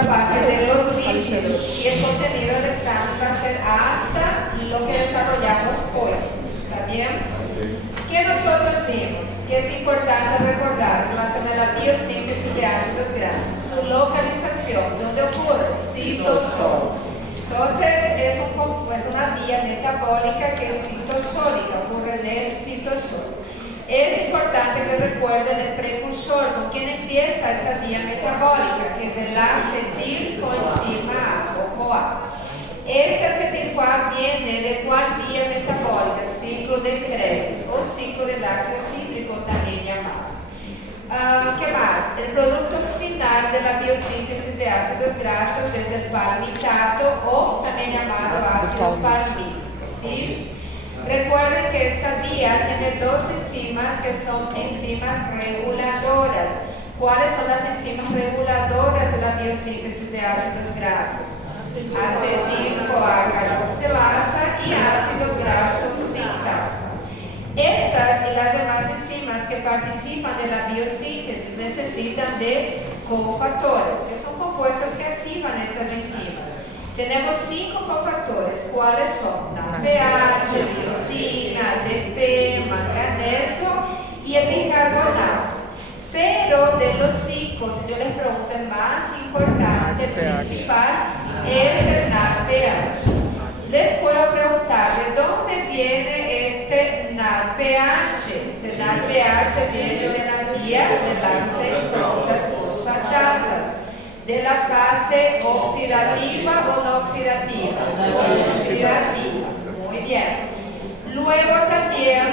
la parte de los lípidos y el contenido del examen va a ser hasta lo que desarrollamos hoy. ¿Está bien? ¿Qué nosotros vimos? Que es importante recordar en relación a la biosíntesis de ácidos grasos. Su localización, ¿dónde ocurre? Citosol. Entonces, es una vía metabólica que es citosólica, ocurre en el citosol. Es importante que recuerden el precursor, con quien empieza esta vía metabólica, que es el acetil-coenzima A o CoA. Este acetil-CoA viene de cuál vía metabólica? Ciclo de Krebs o ciclo del ácido cítrico, también llamado. ¿Qué más? El producto final de la biosíntesis de ácidos grasos es el palmitato o también llamado ácido palmítico, ¿sí? Recuerden que esta vía tiene dos enzimas que son enzimas reguladoras. ¿Cuáles son las enzimas reguladoras de la biosíntesis de ácidos grasos? Acetil-CoA carboxilasa y ácido graso sintasa. Estas y las demás enzimas que participan de la biosíntesis necesitan de cofactores, que son compuestos que activan estas enzimas. Tenemos 5 cofactores, ¿cuáles son? NADPH, biotina, ATP, manganeso y el bicarbonato. Pero de los 5, si yo les pregunto el más importante, el principal, es el NADPH. Les puedo preguntar, ¿de dónde viene este NADPH? Este NADPH viene de la vía de las pentosas fosfatasas. De la fase oxidativa o no oxidativa. Oxidativa. Muy bien. Luego también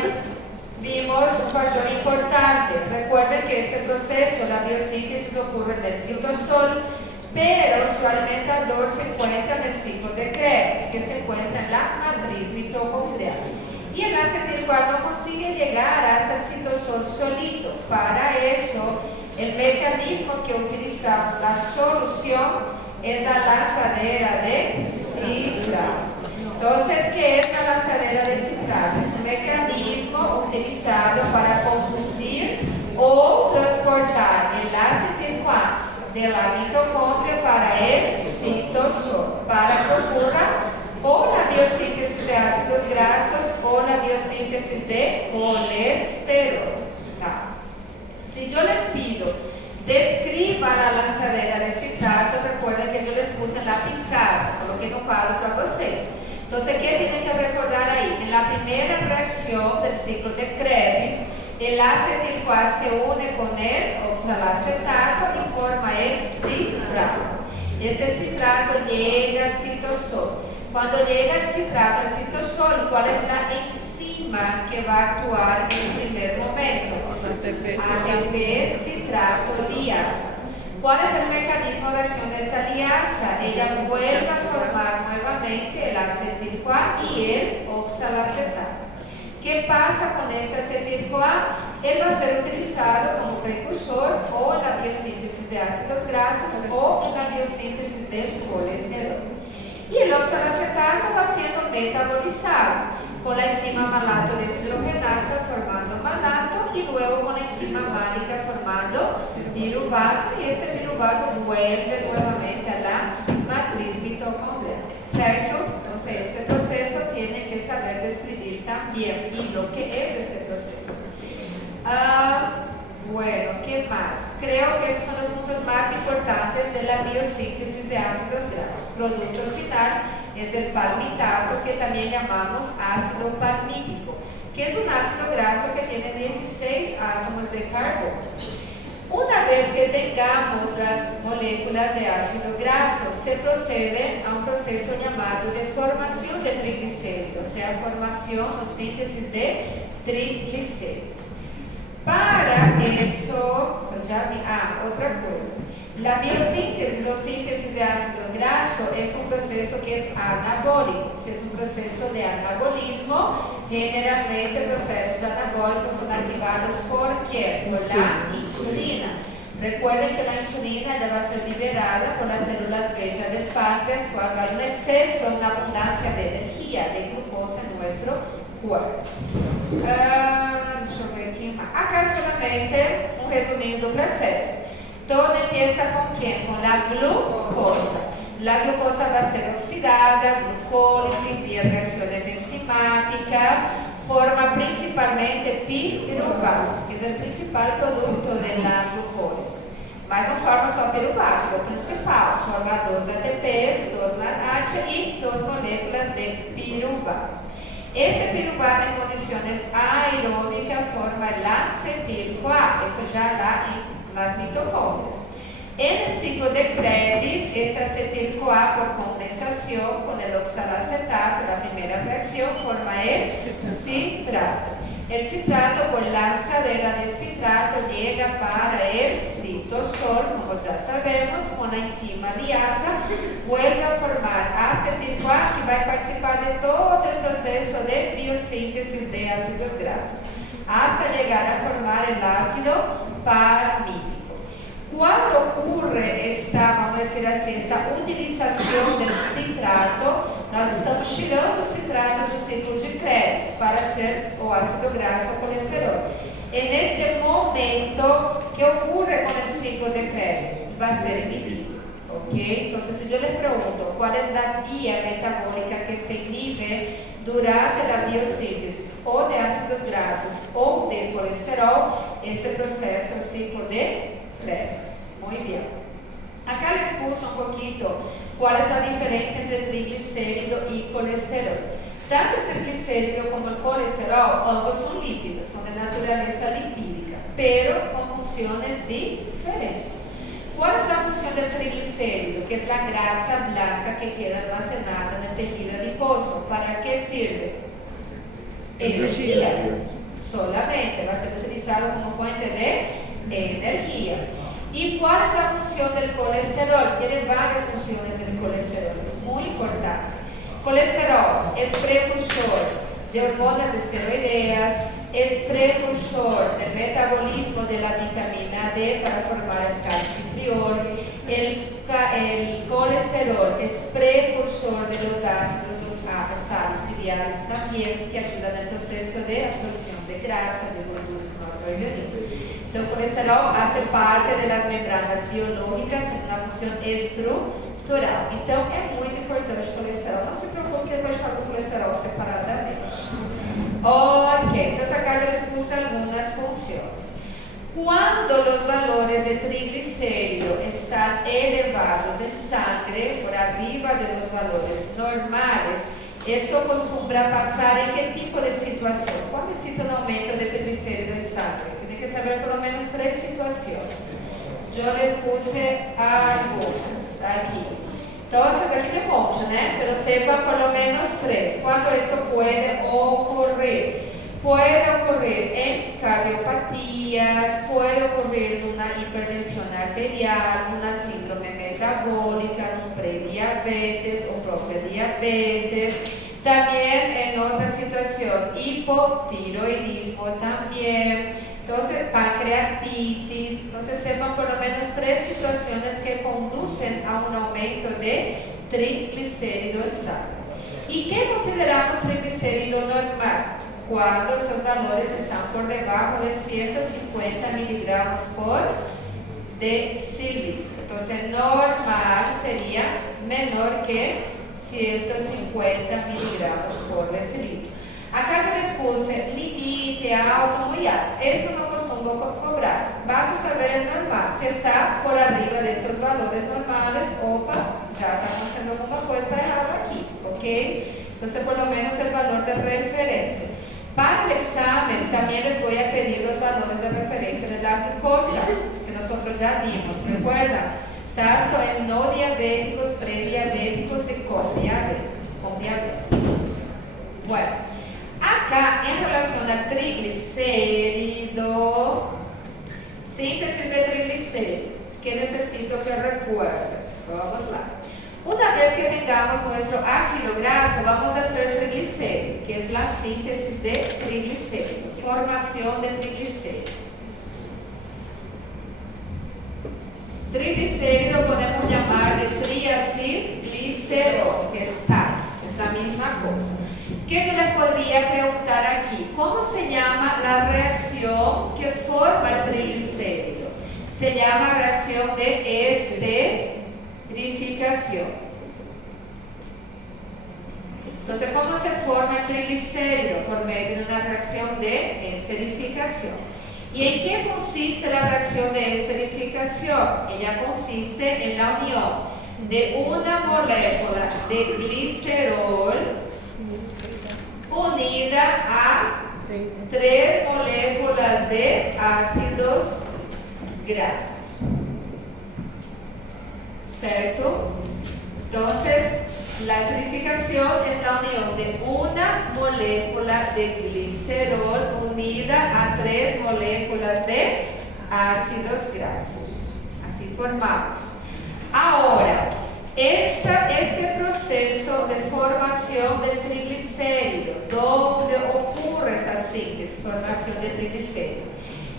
vimos un factor importante. Recuerden que este proceso, la biosíntesis, ocurre en el citosol, pero su alimentador se encuentra en el ciclo de Krebs, que se encuentra en la matriz mitocondrial. Y el acetil-CoA no consigue llegar hasta el citosol solito. Para eso, el mecanismo que utilizamos, la solución, es la lanzadera de citrato. Entonces, ¿qué es la lanzadera de citrato? Es un mecanismo utilizado para conducir o transportar el acetil-CoA de la mitocondria para el citosol, para que ocurra o la biosíntesis de ácidos grasos o la biosíntesis de colesterol. Si yo les pido, describa la lanzadera de citrato, recuerden que yo les puse en la pizarra, coloqué un cuadro para vocês. Entonces, ¿qué tienen que recordar ahí? En la primera reacción del ciclo de Krebs, el acetil-CoA se une con el oxalacetato y forma el citrato. Este citrato llega al citosol. Cuando llega el citrato al citosol, ¿cuál es la enzima que va a actuar en el primer momento? ATP citrato liasa. ¿Cuál es el mecanismo de acción de esta liasa? Ella vuelve a formar nuevamente el acetil-CoA y el oxalacetato. ¿Qué pasa con este acetil-CoA? Él va a ser utilizado como precursor o en la biosíntesis de ácidos grasos o en la biosíntesis del colesterol. Y el oxalacetato va siendo metabolizado con la enzima malato deshidrogenasa formando malato y luego con la enzima málica formando piruvato, y este piruvato vuelve nuevamente a la matriz mitocondrial, ¿cierto? Entonces este proceso tiene que saber describir también y lo que es este proceso. Bueno, ¿qué más? Creo que esos son los puntos más importantes de la biosíntesis de ácidos grasos. Producto final es el palmitato, que también llamamos ácido palmítico, que es un ácido graso que tiene 16 átomos de carbono. Una vez que tengamos las moléculas de ácido graso, se procede a un proceso llamado de formación de triglicéridos, o sea, formación o síntesis de triglicéridos. Para eso, otra cosa. La biosíntesis o síntesis de ácido graso es un proceso que es anabólico. Si es un proceso de anabolismo, generalmente procesos anabólicos son activados ¿por qué? Por la insulina. Recuerden que la insulina ya va a ser liberada por las células beta del páncreas cuando hay un exceso, una abundancia de energía, de glucosa en nuestro cuerpo. Deixa eu ver aqui. Acá solamente um resuminho do processo. Todo empieza con ¿quién? Con la glucosa. La glucosa va a ser oxidada, glucólisis y reacciones enzimáticas. Forma principalmente piruvato, que es el principal producto de la glucólisis. Mas não forma só piruvato, é o principal. Forma 2 ATPs, 2 NADH e 2 moléculas de piruvato. Este piruvato en condiciones aeróbicas forma el acetil-CoA, esto ya en las mitocondrias. En el ciclo de Krebs, este acetil-CoA por condensación con el oxalacetato, la primera reacción, forma el citrato. El citrato por lanzadera de citrato llega para el citosol, como ya sabemos, con la enzima liasa, vuelve a formar acetil-CoA que va a participar de todo el proceso de biosíntesis de ácidos grasos, hasta llegar a formar el ácido palmítico. Cuando ocurre esta, vamos a decir así, esta utilización del citrato, nós estamos tirando o citrato do ciclo de Krebs para ser o ácido graso o colesterol. En este momento, ¿qué ocurre con el ciclo de Krebs? Va a ser inhibido, ¿ok? Entonces, si yo les pregunto, ¿cuál es la vía metabólica que se inhibe durante la biosíntesis o de ácidos grasos o de colesterol? Este proceso, el ciclo de Krebs. Muy bien. Acá les puse un poquito cuál es la diferencia entre triglicérido y colesterol. Tanto el triglicérido como el colesterol, ambos son lípidos, son de naturaleza lipídica, pero con funciones diferentes. ¿Cuál es la función del triglicérido? Que es la grasa blanca que queda almacenada en el tejido adiposo. ¿Para qué sirve? Energía. Solamente va a ser utilizado como fuente de energía. ¿Y cuál es la función del colesterol? Tiene varias funciones el colesterol, es muy importante. Colesterol es precursor de hormonas esteroideas, es precursor del metabolismo de la vitamina D para formar el calcitriol. El colesterol es precursor de los ácidos, sales biliares también, que ayudan al proceso de absorción de grasa, de gorduras en nuestro organismo. Entonces, el colesterol hace parte de las membranas biológicas en una función estructural. Então, é muito importante o colesterol. Não se preocupe que depois falo do colesterol separadamente. Ok, entonces acá yo les puse algunas funciones. Cuando los valores de triglicérido están elevados en sangre, por arriba de los valores normales, eso acostumbra pasar en qué tipo de situación. Cuando existe un aumento de triglicérido en sangre, tiene que saber por lo menos 3 situaciones. Yo les puse algunas aquí. Entonces, aquí tem monte, né? Pero sepa por lo menos 3. Cuando esto puede ocurrir. Puede ocurrir en cardiopatías, puede ocurrir en una hipertensión arterial, una síndrome metabólica, en un prediabetes o propia diabetes. También en otra situación, hipotiroidismo también. Entonces, pancreatitis. Entonces, sepan por lo menos 3 situaciones que conducen a un aumento de triglicérido en sangre. ¿Y qué consideramos triglicérido normal? Cuando estos valores están por debajo de 150 miligramos por decilitro. Entonces, normal sería menor que 150 miligramos por decilitro. Acá yo les puse limite alto, muy alto. Eso no costumo cobrar. Basta saber el normal. Si está por arriba de estos valores normales, opa, ya estamos haciendo alguna cosa errada aquí, ¿ok? Entonces, por lo menos el valor de referencia. Para el examen, también les voy a pedir los valores de referencia de la glucosa, que nosotros ya vimos, ¿recuerdan? Tanto en no diabéticos, prediabéticos y con diabetes. Bueno, acá en relación al triglicérido, síntesis de triglicérido, que necesito que recuerden. Vamos lá. Una vez que tengamos nuestro ácido graso, vamos a hacer triglicérido, que es la síntesis de triglicérido, formación de triglicérido. Triglicérido podemos llamar de triacilglicerol, que está, es la misma cosa. ¿Qué yo les podría preguntar aquí? ¿Cómo se llama la reacción que forma el triglicérido? Se llama reacción de esterificación. Entonces, ¿cómo se forma el triglicérido? Por medio de una reacción de esterificación. ¿Y en qué consiste la reacción de esterificación? Ella consiste en la unión de una molécula de glicerol unida a 3 moléculas de ácidos grasos. ¿Cierto? Entonces, la esterificación es la unión de una molécula de glicerol unida a 3 moléculas de ácidos grasos. Así formamos. Ahora, este proceso de formación del triglicérido, ¿dónde ocurre esta síntesis, formación de triglicérido?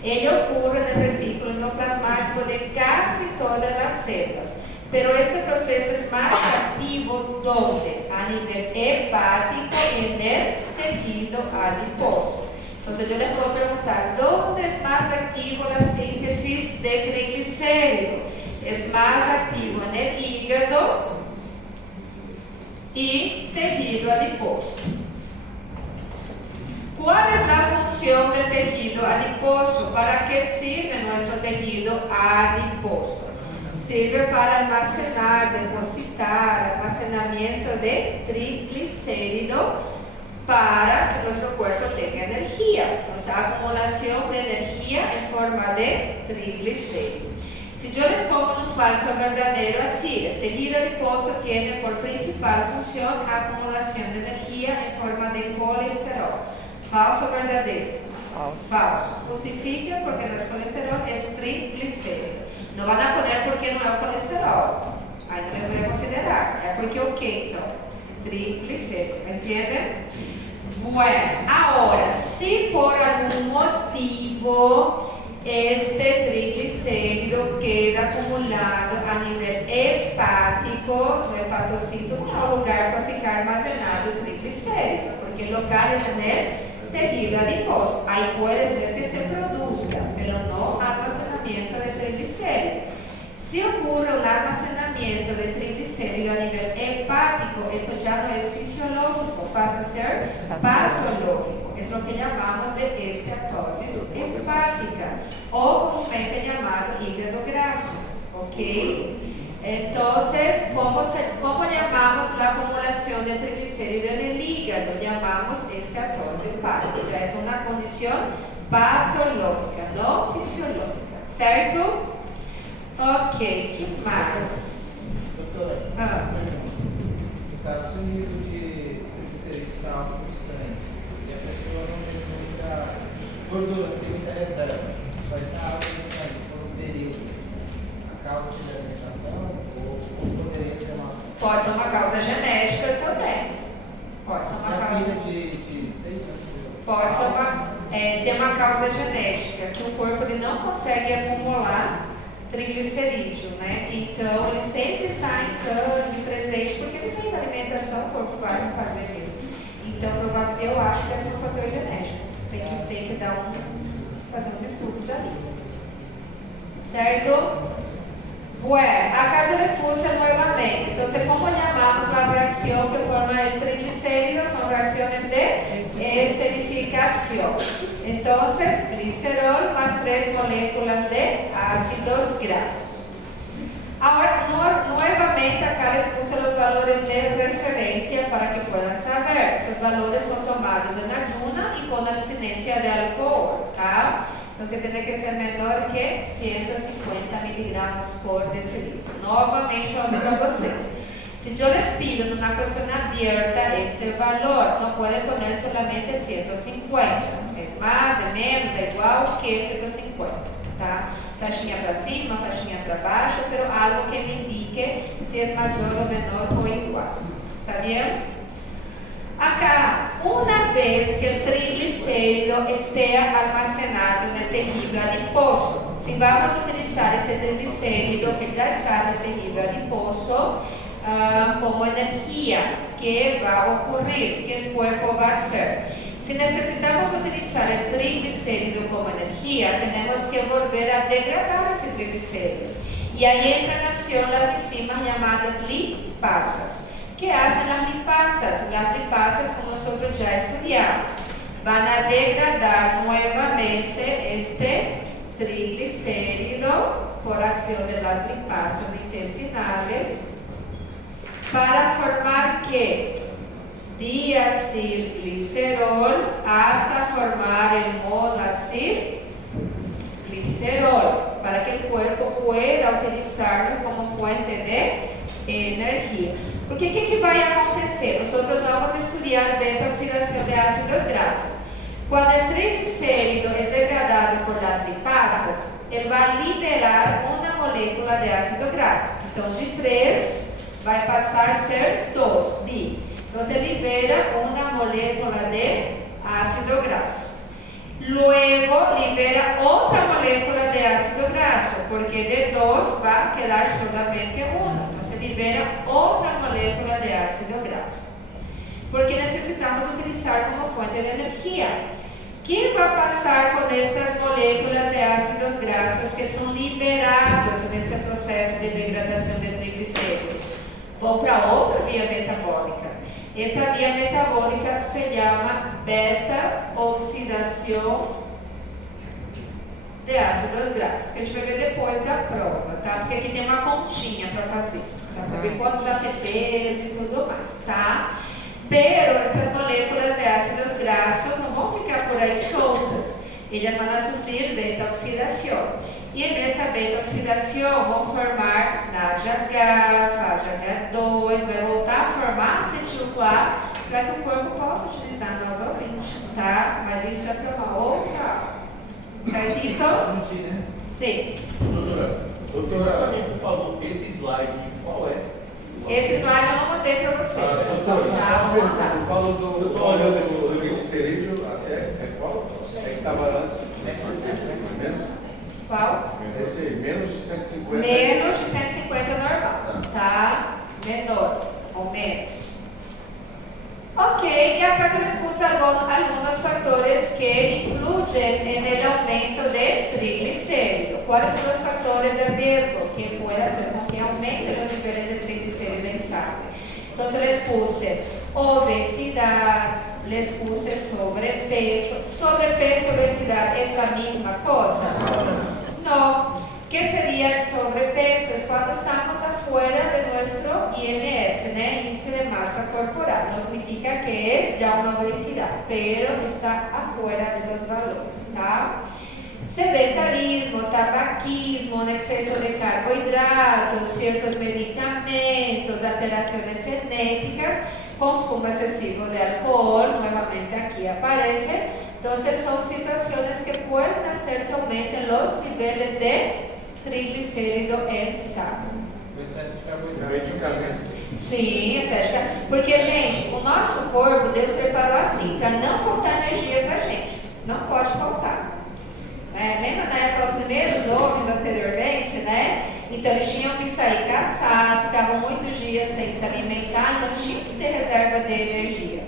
Ella ocurre en el retículo endoplasmático de casi todas las células. Pero este proceso es más activo ¿dónde? A nivel hepático en el tejido adiposo. Entonces yo les puedo preguntar, ¿dónde es más activo la síntesis de triglicérido? Es más activo en el hígado y tejido adiposo. ¿Cuál es la función del tejido adiposo? ¿Para qué sirve nuestro tejido adiposo? Sirve para almacenar, depositar, almacenamiento de triglicérido para que nuestro cuerpo tenga energía. Entonces, acumulación de energía en forma de triglicérido. Si yo les pongo un falso verdadero así, el tejido adiposo tiene por principal función acumulación de energía en forma de colesterol. Falso verdadero. Falso. Justifiquen porque no es colesterol, es triglicérido. No van a poner porque no es colesterol. Ahí no les voy a considerar. Es porque o qué, então? Triglicérido. ¿Entienden? Bueno, ahora, si por algún motivo este triglicérido queda acumulado a nivel hepático, no hepatocito no es un lugar para ficar armazenado el triglicérido, porque el local es en el tejido adiposo. Ahí puede ser que se produzca, pero no almacenamiento de triglicérido. Si ocurre un almacenamiento de triglicérido a nivel hepático, eso ya no es fisiológico, pasa a ser patológico. Es lo que llamamos de esteatosis hepática o comúnmente llamado hígado graso. ¿Ok? Entonces, ¿cómo llamamos la acumulación de triglicérido en el hígado? Llamamos esteatosis hepática. Ya es una condición patológica, no fisiológica. ¿Cierto? Ok, que mais? Doutora, no caso, se o nível de triglicéridos está alto no sangue e a pessoa não tem muita gordura, não tem muita reserva, só está alto no sangue por um período, a causa seria alimentação ou poderia ser uma... Pode ser uma causa genética também. Pode ser uma causa... de 6 anos? Pode ser tem uma causa genética, que o corpo ele não consegue acumular triglicerídeo, né? Então ele sempre está em sangue presente, porque depende da alimentação, o corpo vai fazer mesmo. Então eu acho que deve ser um fator genético. Tem que fazer uns estudos ali. ¿Certo? Bueno, acá yo les puse nuevamente. Entonces, ¿cómo llamamos la reacción que forma el triglicérido? Son reacciones de esterificación. Entonces, glicerol más 3 moléculas de ácidos grasos. Ahora, nuevamente acá les puse los valores de referencia para que puedan saber. Esos valores son tomados en ayuno y con abstinencia de alcohol, ¿tá? Entonces tiene que ser menor que 150 miligramos por decilitro. Novamente falando para vocês. Si yo les pido en una cuestión abierta este valor, no pueden poner solamente 150. Es más, es menos, es igual que 150. Tá? Flechinha para cima, flechinha para baixo, pero algo que me indique si es mayor o menor o igual. ¿Está bien? Acá, una vez que el triglicérido esté almacenado en el tejido adiposo, si vamos a utilizar este triglicérido que ya está en el tejido adiposo como energía, ¿qué va a ocurrir? ¿Qué el cuerpo va a hacer? Si necesitamos utilizar el triglicérido como energía, tenemos que volver a degradar ese triglicérido. Y ahí entran en acción las enzimas llamadas lipasas. ¿Qué hacen las lipasas? Las lipasas, como nosotros ya estudiamos, van a degradar nuevamente este triglicérido por acción de las lipasas intestinales para formar ¿qué? Diacilglicerol hasta formar el monacilglicerol para que el cuerpo pueda utilizarlo como fuente de energia. Porque o que vai acontecer? Nós vamos estudar beta-oxidação de ácidos graxos. Quando o triglicérido é degradado por las lipasas, ele vai liberar uma molécula de ácido graxo. Então, de 3 vai passar a ser 2. Então, você libera uma molécula de ácido graxo. Luego libera outra molécula de ácido graxo, porque de 2 vai quedar solamente 1. Libera outra molécula de ácido graxo, porque necessitamos utilizar como fonte de energia. Que vai passar com estas moléculas de ácidos graxos que são liberados nesse processo de degradação de triglicéridos? Vão para outra via metabólica. Esta via metabólica se chama beta-oxidação de ácidos graxos, que a gente vai ver depois da prova, tá? Porque aqui tem uma continha para fazer. Para saber quantos ATPs e tudo mais, tá? Pero essas moléculas de ácidos graxos não vão ficar por aí soltas, elas vão sofrer beta-oxidação. E nessa beta-oxidação vão formar NADH, FADH2, vai voltar a formar acetil-CoA para que o corpo possa utilizar novamente, tá? Mas isso é para uma outra aula. Certito? Sim. Doutora, para mim, por favor, esse slide, qual é? Esse slide eu não mandei para você. Doutora, tá, vou mandar. eu falo do triglicerídeo até qual? É que estava antes, menos? Qual? Esse menos de 150. Menos de 150 normal, tá? Menor ou menos. Ok, y acá te les puse algunos factores que influyen en el aumento de triglicérido. ¿Cuáles son los factores de riesgo que puede hacer con que aumente los niveles de triglicérido en sangre? Entonces les puse obesidad, les puse sobrepeso. ¿Sobrepeso y obesidad es la misma cosa? No. ¿Qué sería el sobrepeso? Es cuando estamos afuera de nuestro IMS, ¿no? Índice de masa corporal. No significa que es ya una obesidad, pero está afuera de los valores, ¿tá? Sedentarismo, tabaquismo, un exceso de carbohidratos, ciertos medicamentos, alteraciones genéticas, consumo excesivo de alcohol, nuevamente aquí aparece. Entonces son situaciones que pueden hacer que aumenten los niveles de triglicérido en sangre. O excesso de carboidrato. Sim, estética. Porque, gente, o nosso corpo, Deus preparou assim, para não faltar energia pra gente. Não pode faltar. Lembra na época os primeiros homens anteriormente, né? Então eles tinham que sair caçar, ficavam muitos dias sem se alimentar, então tinham que ter reserva de energia.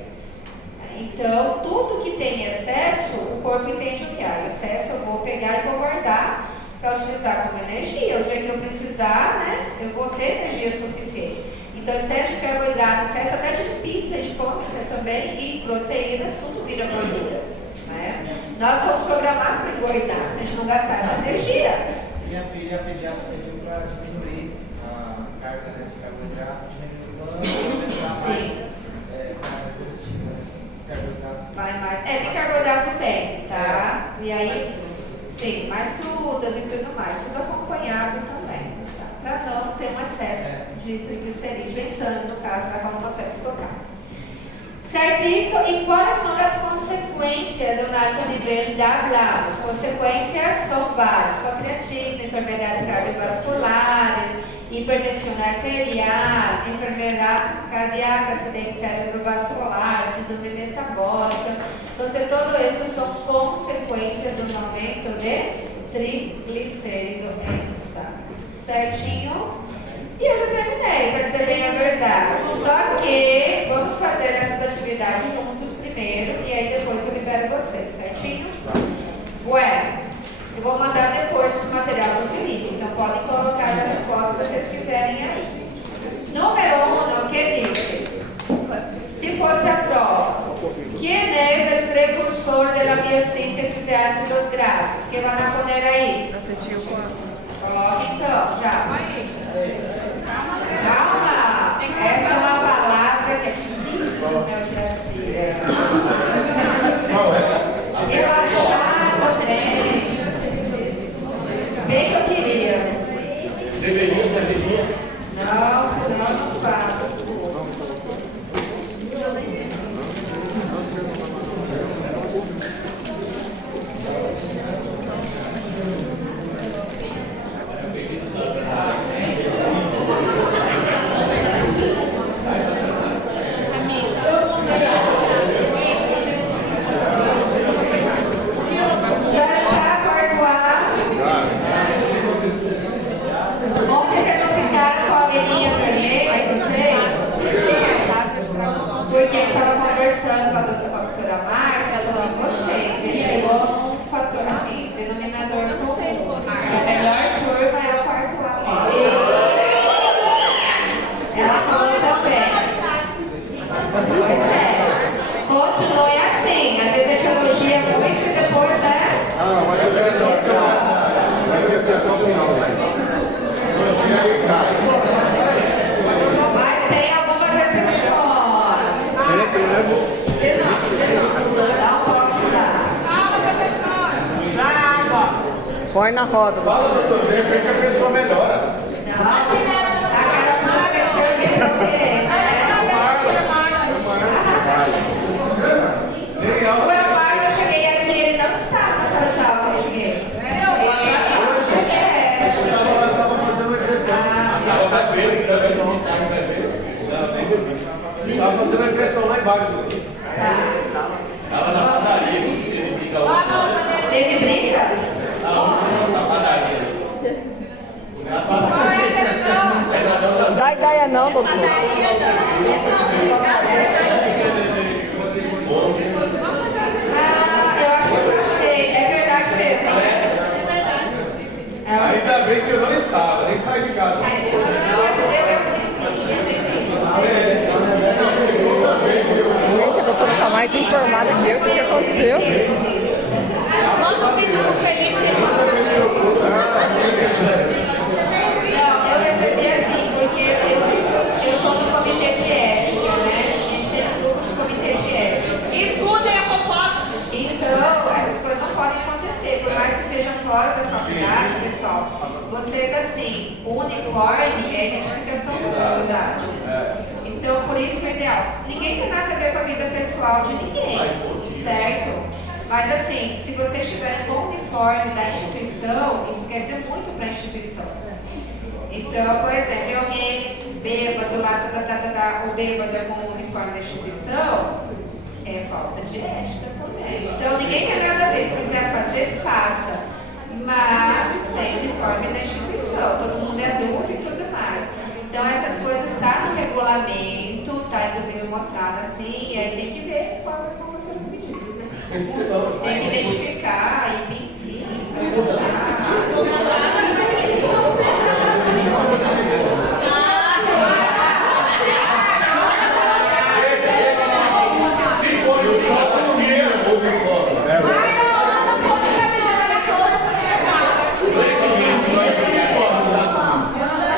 Então, tudo que tem excesso, o corpo entende o que é. Excesso eu vou pegar e vou guardar para utilizar como energia. O dia que eu precisar, né, eu vou ter energia suficiente. Então, excesso de carboidrato, excesso até de pizza, a gente come também, e proteínas, tudo vira gordura. Né? Nós fomos programados para engordar, se a gente não gastar essa energia. Minha filha, a pediatra, pediu para diminuir a carga de carboidrato, diminuir o Sim. Vai mais. Tem carboidrato bem, tá? E aí, sim, mais frutas e tudo mais, tudo acompanhado também, tá? Para não ter um excesso de triglicerídeos em sangue, no caso, vai para não consegue estocar. Certito? E quais são as consequências do alto nível de hablamos? Consequências são várias: pancreatite, enfermedades cardiovasculares, hipertensão arterial, enfermedade cardíaca, acidente cerebrovascular, síndrome metabólica. Então, todo isso são consequências do aumento de triglicérido em sangue. Certinho? E eu já terminei, para dizer bem a verdade. Só que vamos fazer essas atividades juntos primeiro, e aí depois eu material para o Felipe. Então podem colocar a resposta que vocês quiserem aí. Número 1, que dice? Si fosse a prova, ¿quién es el precursor de la biosíntesis de ácidos grasos? ¿Qué van a poner ahí? Coloque então, já. Calma! Essa é uma palavra que é difícil no meu dia a dia. Relaxar também. Bem que eu queria. Cervejinha. Não, senão eu não faço as coisas. Já está, quarto A? Onde vocês não ficaram com a orelhinha vermelha, vocês? Porque eu estava conversando com a professora Márcia sobre vocês. Ele chegou num fator, assim, denominador comum. A melhor turma é o quarto A mesmo. Ela falou também. Pois é. Continue assim. Às vezes a gente elogia muito e depois, né? Ah, mas eu quero vai ser até o final. Mas tem algumas exceções. Não posso dar. Põe na roda. Fala, doutor, de repente a pessoa melhora. Não. A carapuça deve servir para o quê? O Elmar, eu cheguei aqui, ele não estava na sala de aula quando eu cheguei. Chegou atrasado. Quando eu cheguei. Ela estava fazendo regressão. Estava fazendo regressão lá embaixo. Tava na padaria, ele briga lá. Teve briga? Onde? Na padaria. Não dá ideia não, doutor. Eu acho que eu já sei. É verdade mesmo, né? Ainda bem que eu não estava, nem saí de casa. Gente, a doutora tá mais informada que eu. O que aconteceu? Não, eu recebi assim, porque eu sou do comitê de ética, né? A gente tem um grupo de comitê de ética. Escutem a fofoca. Então, essas coisas não podem acontecer, por mais que seja fora da faculdade, pessoal. Vocês, assim, o uniforme é a identificação da faculdade. Então, por isso é ideal. Ninguém tem nada a ver com a vida pessoal de ninguém, certo? Mas, assim, se vocês estiverem com o uniforme da instituição, isso quer dizer muito para a instituição. Então, por exemplo, alguém bêbado lá, o bêbado é com o uniforme da instituição, é falta de ética também. Então, ninguém tem nada a ver. Se quiser fazer, faça. Mas sem uniforme da instituição. Todo mundo é adulto e tudo mais. Então, essas coisas estão no regulamento, está inclusive mostrado assim, e aí tem que ver qual vão ser as medidas, né? Tem que identificar e enfim, Se for o sol, tira o uniforme.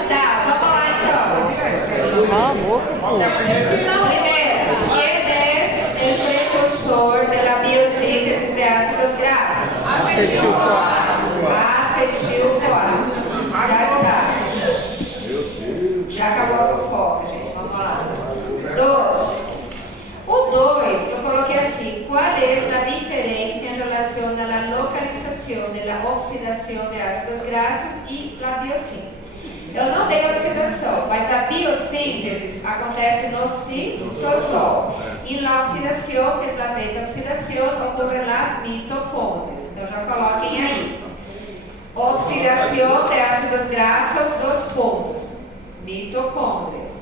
Tá, vamos lá então. Cala a boca, pô. Primeiro, ¿quién es el precursor de la biosíntesis de ácidos grasos? Acetil-CoA. Já está. Já acabou a fofoca, gente. Vamos lá. 2. O 2, eu coloquei assim. ¿Cuál es la diferencia en relación a la localización de la oxidación de ácidos grasos y la biosíntesis? Eu não dei oxidação, mas a biossíntese acontece no citosol. E la oxidação, que é a beta-oxidação, ocorre nas mitocôndrias. Então já coloquem aí. Oxidação de ácidos grasos, 2 pontos. Mitocôndrias.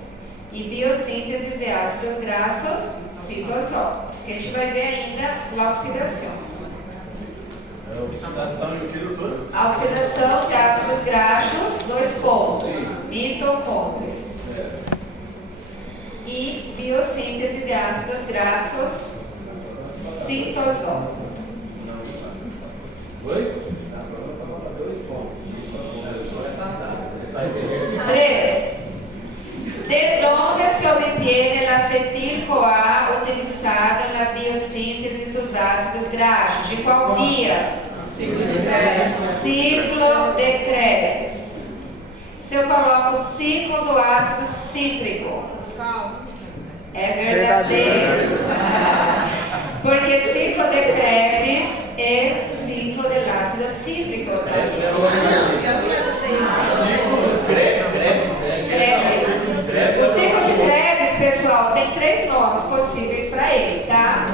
E biossíntese de ácidos grasos, citosol. Que a gente vai ver ainda a oxidação. Oxidação e o tiro todo. A oxidação de ácidos graxos, 2 pontos, mitocôndrias. E biossíntese de ácidos graxos, citosol. Oi? 3. De donde se obtiene el acetil-CoA utilizado en la biosíntesis dos ácidos graxos? De qual via? Ciclo de Krebs. Se eu coloco o ciclo do ácido cítrico, é verdadeiro. Porque ciclo de Krebs é ciclo do ácido cítrico também. Krebs. O ciclo de Krebs, pessoal, tem 3 nomes possíveis para ele, tá?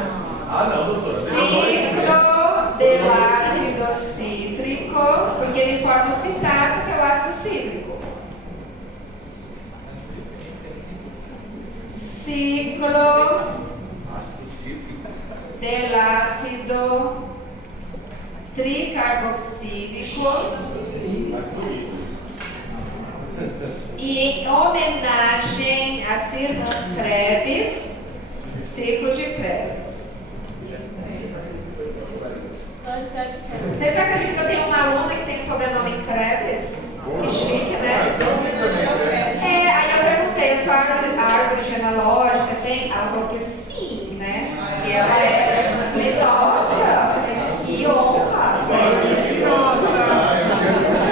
Ah, não, doutora. Ciclo de ácido cítrico, porque ele forma o citrato, que é o ácido cítrico. Ciclo del ácido tricarboxílico. E em homenagem a Sir Hans Krebs, ciclo de Krebs. Vocês acreditam que eu tenho uma aluna que tem sobrenome Krebs? Que chique, né? Aí eu perguntei, a sua árvore genealógica tem? Ela falou que sim, né? Que ela é. Eu falei, nossa, que honra.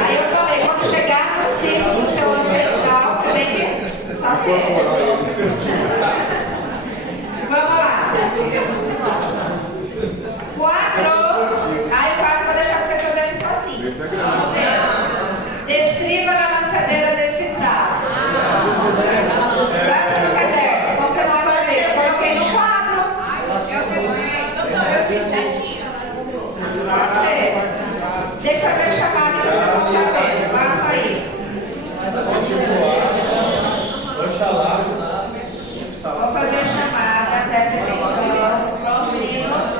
Aí eu falei, quando chegar no ciclo do seu ancestral, você tem que saber. Vamos lá. 4. Aí o 4 eu vou deixar vocês fazerem sozinhos. Descreva a lançadeira desse citrato. Faça no caderno. Como vocês vão fazer? Eu coloquei no quadro. Doutora, eu fiz certinho. Pode ser. Deixa eu fazer a chamada que vocês vão fazer. Faça aí. Oxalá. Vou fazer a chamada, prestem atenção. Pronto, meninos?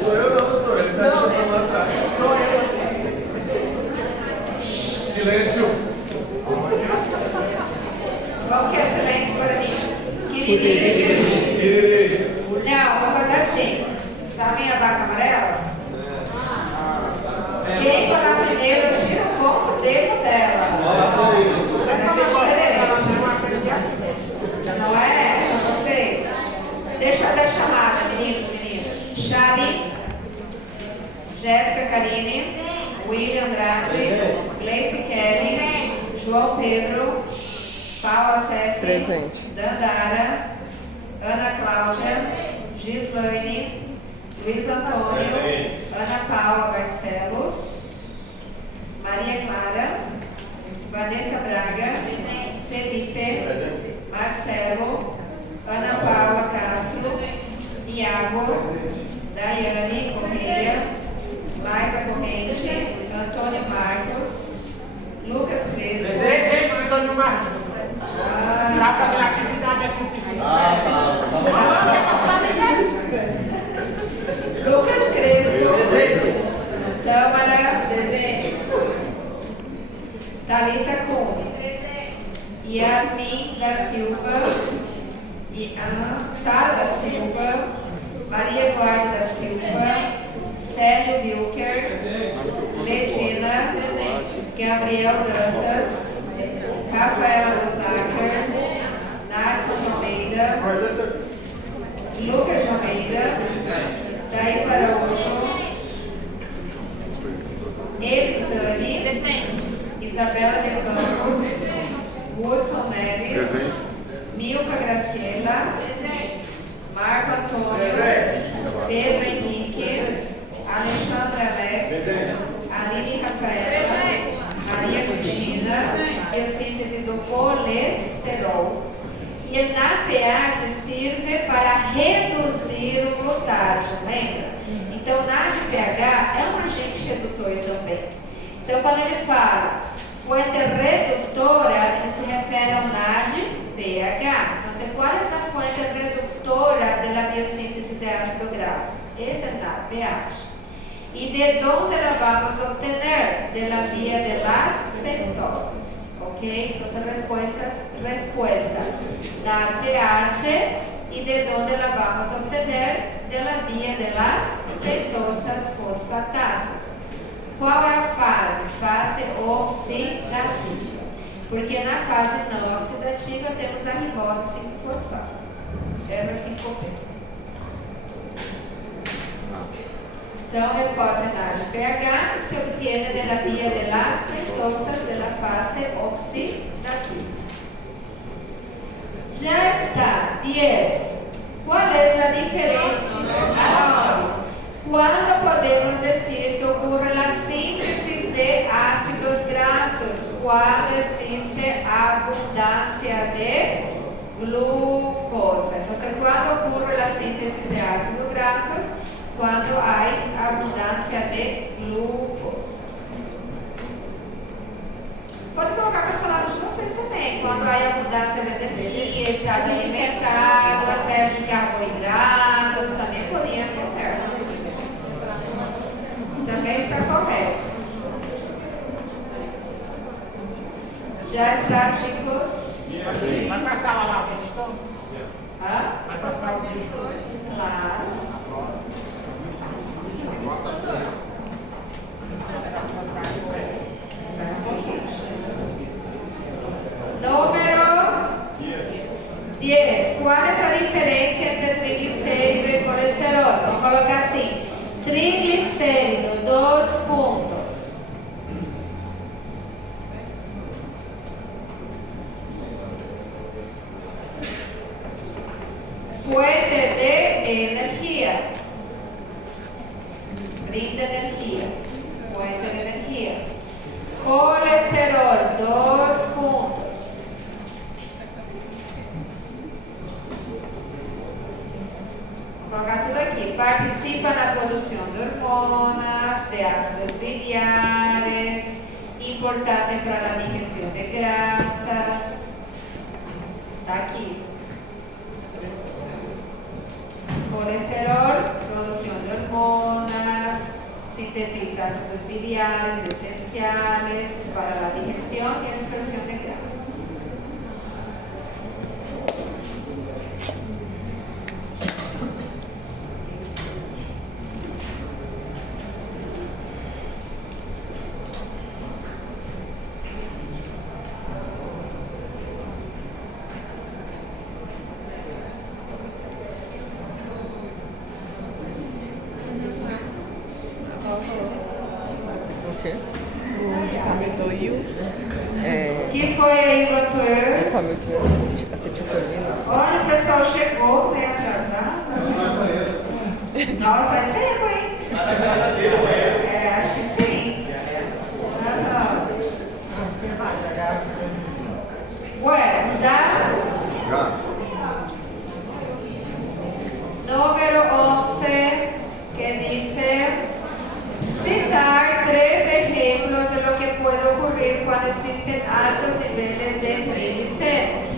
Sou eu não, doutora. Ele está chamando lá atrás. Sou eu. Silêncio. Como que é silêncio, Guarani? Queridinho. Não, vou fazer assim. Sabem a vaca amarela? Quem falar primeiro, tira o ponto dele dela. Vai ser diferente. Não é? Para vocês? Deixa eu fazer a chamada, meninos e meninas. Shari, Jéssica Karine, William Andrade, Gleice Kelly, João Pedro, Paula Sef, Presente. Dandara, Ana Cláudia, Gislaine, Luiz Antônio, Ana Paula Barcelos, Maria Clara, Vanessa Braga, Felipe, Marcelo, Ana Paula Castro, Iago, Daiane Correia, Laisa Corrente, Antônio Marcos, Lucas Crespo. Antônio Marcos. Lá para a atividade aqui em cima. Lucas Crespo, Tâmara, Thalita Cume, Yasmin da Silva, Sara da Silva, Maria Eduarda da Silva, Célio Wilker, Letina, Gabriel Dantas, Rafaela Dosacker, Nácio de Almeida, Lucas de Almeida, Thaís Araújo, Elisane, Isabela de Campos, Wilson Neres, Milka Graciela, Marco Antônio, Pedro Henrique, Alexandre Alex, Aline Rafaela, Maria Cristina, biosíntese do colesterol. E o NADPH serve para reduzir o glutágio, lembra? Então, o NADPH é um agente Então, quando ele fala fuente redutora, ele se refere ao NADPH. Então, qual é a fuente redutora da biossíntese de ácidos grasos? Esse é o NADPH. ¿Y de dónde la vamos a obtener? De la vía de las pentosas. ¿Ok? Entonces, respuesta. NADPH. ¿Y de dónde la vamos a obtener? De la vía de las pentosas fosfatasas. Qual é a fase? Fase oxidativa. Porque na fase não oxidativa temos a ribose 5-fosfato. R5P. Então, resposta é NADPH se obtiene de la vía de las pentosas de la fase oxidativa. Já está. 10. Qual é a diferença? A 9. Quando podemos dizer que ocorre a síntese de ácidos grasos? Quando existe abundância de glucosa. Então, quando ocorre a síntese de ácidos grasos? Quando há abundância de glucosa. Pode colocar com as palavras de vocês também. Quando há abundância de energia, estado alimentado, excesso de carboidratos, também podíamos ter. Também está correto. Já está, chicos? Vai passar lá o editor? Hã? Vai passar o editor? Claro. Espera um pouquinho. Número 10. Qual é a diferença entre triglicérido e colesterol? Vamos colocar assim. Triglicérido, 2 pontos. Fuente de energia. Brinda energia. Fuente de energia. Colesterol, 2 pontos. Vou colocar tudo aqui. Participa na produção de hormonas, de ácidos biliares, importante para a digestão de grasas. Está aqui. Colesterol, produção de hormonas, sintetiza ácidos biliares essenciais para a digestão e a absorção de grasas. Que foi aí, doutor? Acetilcolina. Olha, o pessoal chegou meio atrasado. Nossa, faz tempo, hein? É, acho que sim. Bueno, já? Já. Número 11, que dice citar 3 ejemplos de lo que puede ocurrir cuando existen altos niveles de triglicéridos.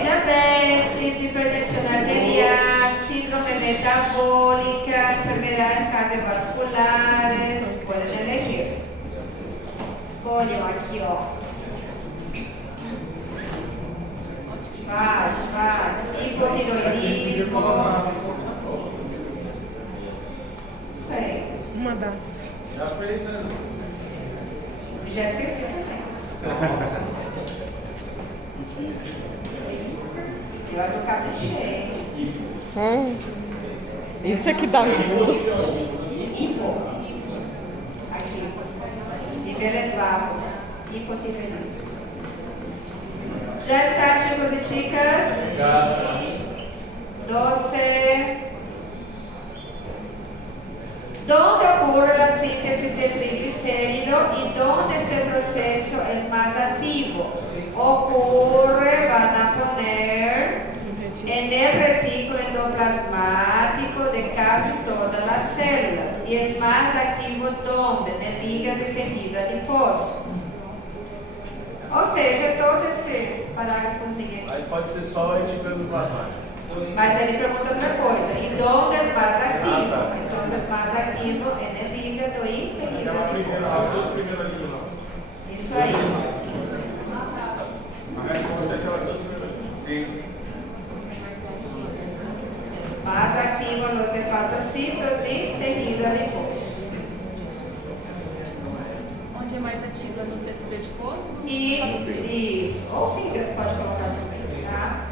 Diabetes, hipertensión arterial, síndrome metabólica, enfermedades cardiovasculares. Pueden elegir. Escolham aqui, ó. Vários. Hipotiroidismo. Não sei. Uma das. Já fez, né? Já esqueci também. Eu não caprichei. Isso é que dá medo. Hipo. Aqui. Níveis vagos. Hipotiroidismo. Já está, chicos e chicas? 12. ¿Dónde ocurre la síntesis de triglicérido y dónde este proceso es más activo? Ocurre, van a poner, en el retículo endoplasmático de casi todas las células. Y es más activo ¿dónde? En el hígado y tejido adiposo. Ou seja, todo esse parágrafozinho aqui. Aí pode ser só etípico plasmático. Mas ele pergunta outra coisa. ¿Y dónde es más activo? Ah, tá. Entonces, más activo en el hígado y tejido adiposo. Isso aí. Sim. Más activo en los hepatocitos y tejido adiposo. Onde é mais ativa no tecido adiposo? Isso. Ou fígado pode colocar também, tá?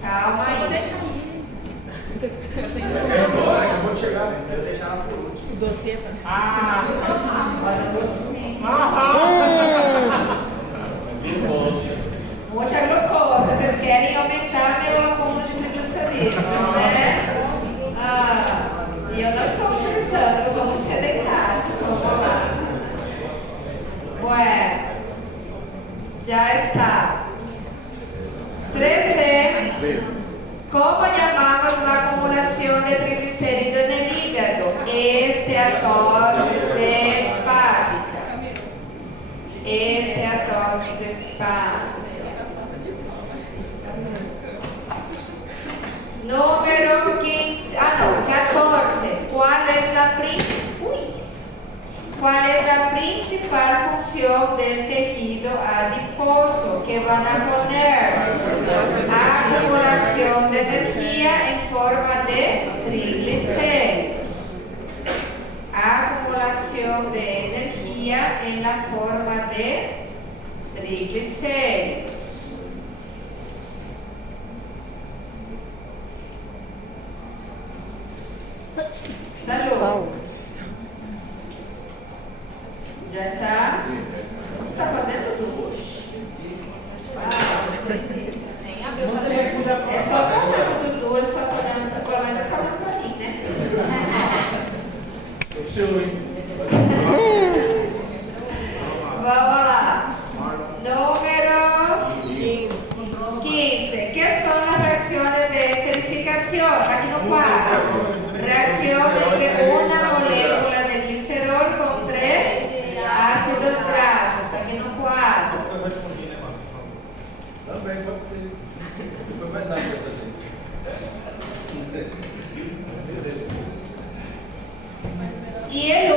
Calma Vou aí. deixar aí. Acabou de chegar. Eu deixava por último. O dossiê. Olha, docinho. Muita glucose. Vocês querem aumentar meu acúmulo de triglicerídeos, né? E eu não estou utilizando, porque eu estou muito sedentário. Vamos lá. Bueno, ya está. 13. ¿Cómo llamamos la acumulación de triglicéridos en el hígado? Esteatosis hepática. Esteatosis hepática. Número 15. 14. ¿Cuál es la principal función del tejido adiposo que van a poner? Acumulación de energía en forma de triglicéridos. Acumulación de energía en la forma de triglicéridos. Salud. Já está? Você está fazendo duche? É só que eu olhando do Dudu, ele só está olhando para pelo menos ele está olhando para mim, né? O seu, hein? Vamos lá. Número 15. ¿Qué son las reacciones de esterificación? Aquí no cuadro. Reacción entre una molécula de glicerol con 3 ácidos grasos. Aqui no quadro. Também pode ser. Você foi mais rápido essa assim. Y el